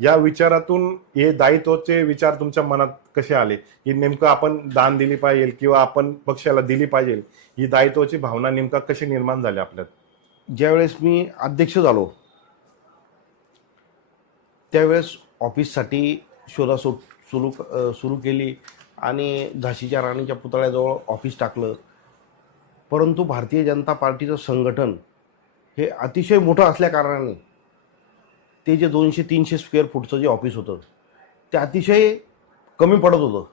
या विचारातून हे दायित्वाचे विचार तुमच्या मनात कसे आले की नेमकं आपण दान दिली पाहिजे किंवा आपण पक्षाला दिली पाहिजे, ही दायित्वाची भावना नेमका कशी निर्माण झाली आपल्यात? ज्यावेळेस मी अध्यक्ष झालो त्यावेळेस ऑफिससाठी शोधाशोध सुरू केली आणि झाशीच्या राणीच्या पुतळ्याजवळ ऑफिस टाकलं. परंतु भारतीय जनता पार्टीचं संघटन हे अतिशय मोठं असल्याकारणाने ते जे 200-300 स्क्वेअर फूटचं जे ऑफिस होतं ते अतिशय कमी पडत होतं.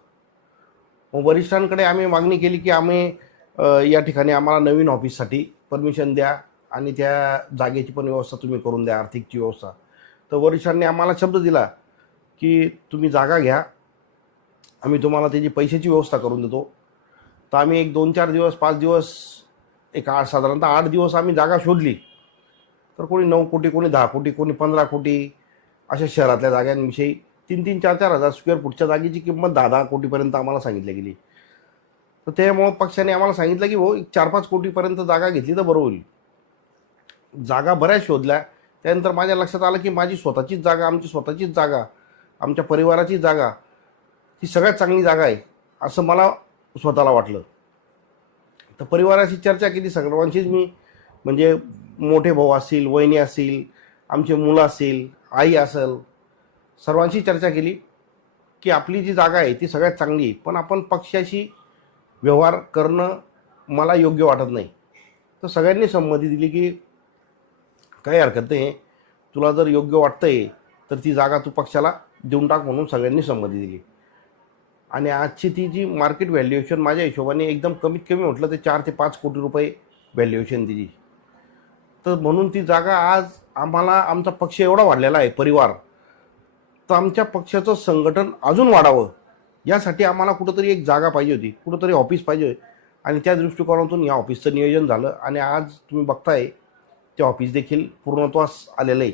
मग वरिष्ठांकडे आम्ही मागणी केली की आम्ही या ठिकाणी आम्हाला नवीन ऑफिससाठी परमिशन द्या आणि त्या जागेची पण व्यवस्था तुम्ही करून द्या, आर्थिकची व्यवस्था. तर वरिष्ठांनी आम्हाला शब्द दिला की तुम्ही जागा घ्या, आम्ही तुम्हाला त्याची पैशाची व्यवस्था करून देतो. तर आम्ही एक 2-4 दिवस 5 दिवस साधारणतः 8 दिवस आम्ही जागा शोधली. तर कोणी 9 कोटी, कोणी 10 कोटी, कोणी 15 कोटी अशा शहरातल्या जागांविषयी 3-3, 4-4 हजार स्क्वेअर फूटच्या जागेची किंमत 10-10 कोटीपर्यंत आम्हाला सांगितली गेली. तर त्यामुळं पक्षाने आम्हाला सांगितलं की भाऊ 4-5 कोटीपर्यंत जागा घेतली तर बरं होईल. जागा बऱ्याच शोधल्या. त्यानंतर माझ्या लक्षात आलं की माझी स्वतःचीच जागा, आमची स्वतःचीच जागा, आमच्या परिवाराची जागा ही सगळ्यात चांगली जागा आहे असं मला स्वतःला वाटलं. तर परिवाराशी चर्चा केली सर्वांशीच मी, म्हणजे मोठे भाऊ असतील, वहिनी असतील, आमचे मुलं असतील, आई असेल, सर्वांशी चर्चा केली की आपली जी जागा आहे ती सगळ्यात चांगली आहे, पण आपण पक्षाशी व्यवहार करणं मला योग्य वाटत नाही. तर सगळ्यांनी संमती दिली की काही हरकत नाही, तुला जर योग्य वाटतंय तर ती जागा तू पक्षाला देऊन टाक, म्हणून सगळ्यांनी संमती दिली. आणि आजची ती जी मार्केट व्हॅल्युएशन माझ्या हिशोबाने एकदम कमीत कमी म्हटलं ते 4 ते 5 कोटी रुपये व्हॅल्युएशन तिची. तर म्हणून ती जागा आज आम्हाला, आमचा पक्ष एवढा वाढलेला आहे परिवार, तर आमच्या पक्षाचं संघटन अजून वाढावं यासाठी आम्हाला कुठंतरी एक जागा पाहिजे होती, कुठंतरी ऑफिस पाहिजे. आणि त्या दृष्टिकोनातून या ऑफिसचं नियोजन झालं आणि आज तुम्ही बघताय ते ऑफिस देखील पूर्णत्वास आलेलं आहे.